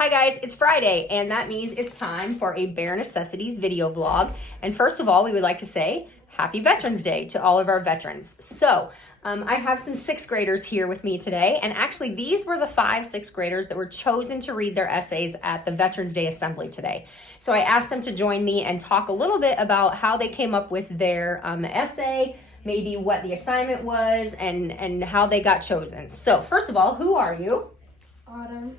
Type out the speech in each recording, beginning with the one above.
Hi guys, it's Friday, and that means it's time for a Bare Necessities video vlog. And first of all, we would like to say Happy Veterans Day to all of our veterans. So, I have some 6th graders here with me today, and actually these were the 5 6th graders that were chosen to read their essays at the Veterans Day Assembly today. So I asked them to join me and talk a little bit about how they came up with their essay, maybe what the assignment was, and how they got chosen. So first of all, who are you? Autumn,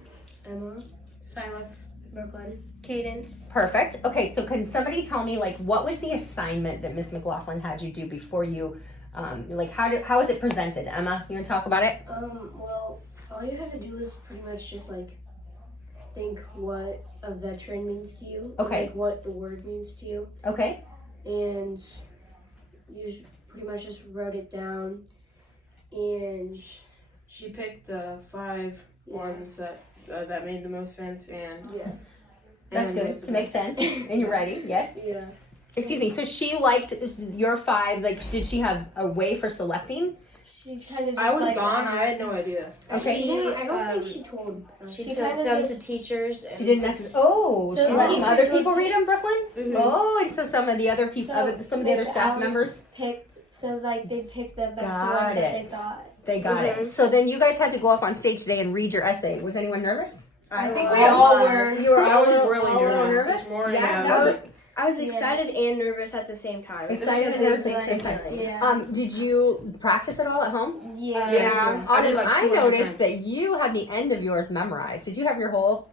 Emma, Silas, Brooklyn, Cadence. Perfect. Okay, so can somebody tell me, like, what was the assignment that Miss McLaughlin had you do before you, how was it presented? Emma, you want to talk about it? Well, all you had to do was pretty much just think what a veteran means to you. Okay. Like what the word means to you. Okay. And you pretty much just wrote it down. And she picked the 5 ones that made the most sense, and That's good to make sense in your writing. Yes. Yeah. Excuse me. So she liked your 5. Like, did she have a way for selecting? She kind of. I was gone. I had no idea. Okay. I don't think she told. She took them to teachers. She didn't necessarily. Oh, So she let some teachers other people read them, Brooklyn. Mhm. Oh, and so some of the other people, some of the other staff members. They picked the best Got ones that it. they thought. They got it. So then you guys had to go up on stage today and read your essay. Was anyone nervous? I think we we all all were. You were all really nervous this morning. Yeah, I that was was I was excited and nervous at the same time. excited and nervous at the same time. Yeah. Did you practice at all at home? Yeah. Yeah. I did like I 200 noticed times. that you had the end of yours memorized. Did you have your whole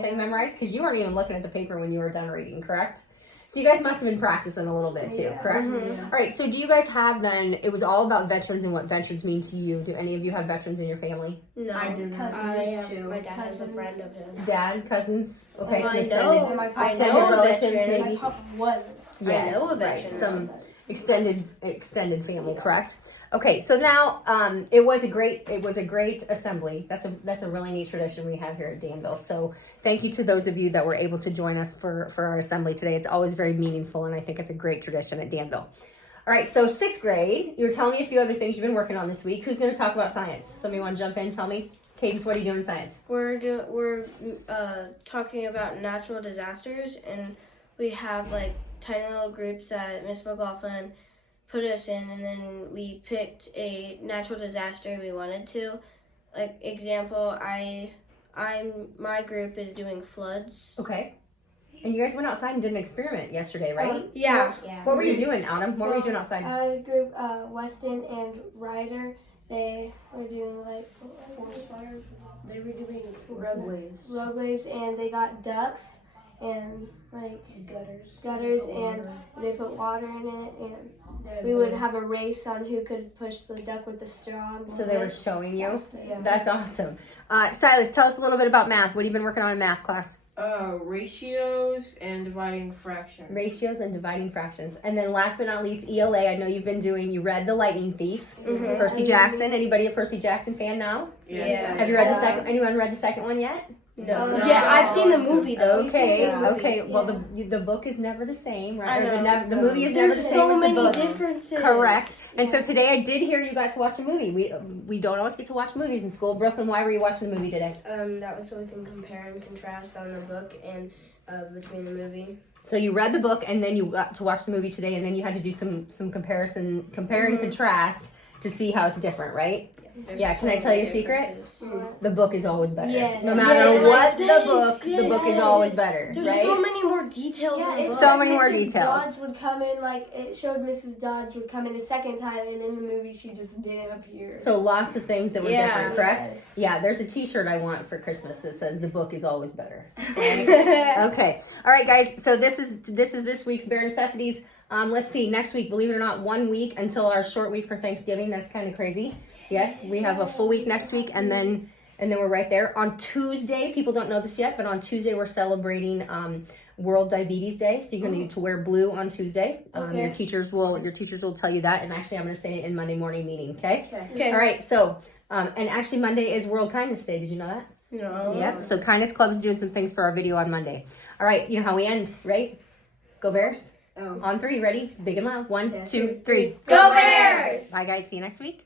thing memorized? Because you weren't even looking at the paper when you were done reading, correct? So you guys must have been practicing a little bit too, correct? Mhm. All right, so do you guys have then, it was all about veterans and what veterans mean to you. Do any of you have veterans in your family? No, I do. Cousins too. My dad has a Cousins. friend of his. Dad, cousins? Okay, Oh, some I extended, know. My I extended know a relatives veteran. maybe? My papa was. Yes, know a right, veteran. some extended family, correct? Okay, so now it was a great assembly. That's a really neat tradition we have here at Danville. So thank you to those of you that were able to join us for our assembly today. It's always very meaningful, and I think it's a great tradition at Danville. All right, so 6th grade, you were telling me a few other things you've been working on this week. Who's going to talk about science? Somebody want to jump in and tell me? Cadence, what are you doing in science? We're talking about natural disasters, and we have tiny little groups that Miss McLaughlin put us in, and then we picked a natural disaster we wanted to. Like example, my group is doing floods. Okay. And you guys went outside and did an experiment yesterday, right? Yeah. What were you doing, Autumn? What were you doing outside? Our group, Weston and Ryder, they were doing forest fires, They were doing roadways. roadways, and they got ducks and gutters, and they put water in it, and we would have a race on who could push the duck with the straw. So they were showing you? Yeah. That's awesome. Silas, tell us a little bit about math. What have you been working on in math class? Ratios and dividing fractions. Ratios and dividing fractions. And then last but not least, ELA. I know you've been you read The Lightning Thief, Percy Jackson. Anybody a Percy Jackson fan now? Yes. Have you read the second? Anyone read the second one yet? No. No. Yeah, I've seen the movie though. Okay, the movie. okay. Well, Yeah. the book is never the same, right? I Or know. the movie is There's never the same so as the many book. differences. Correct. And so today I did hear you got to watch a movie. We don't always get to watch movies in school. Brooklyn, why were you watching the movie today? That was so we can compare and contrast on the book and between the movie. So you read the book and then you got to watch the movie today, and then you had to do some compare and contrast to see how it's different, right? Yeah, can I tell you a secret? The book is always better. Yes. No matter Yes. what the Yes. book, the Yes. book is Yes. always better, There's right? so many more details in the it's book. So many more Mrs. details. Dodge would come in, it showed Mrs. Dodge would come in a second time, and in the movie she just didn't appear. So lots of things that were Yeah. different, correct? Yes. Yeah, there's a t-shirt I want for Christmas that says the book is always better. Okay. All right, guys. So this is this week's Bare Necessities. Let's see, next week, believe it or not, 1 week until our short week for Thanksgiving. That's kind of crazy. Yes, we have a full week next week, and then we're right there. On Tuesday, people don't know this yet, but on Tuesday we're celebrating World Diabetes Day. So you're going to need to wear blue on Tuesday. Your teachers will tell you that, and actually I'm going to say it in Monday morning meeting, okay? Okay. All right, so, and actually Monday is World Kindness Day. Did you know that? No. Yep, so Kindness Club is doing some things for our video on Monday. All right, you know how we end, right? Go Bears. On 3, ready? Big and loud. 1, 2, 3. Go Bears! Bye, guys. See you next week.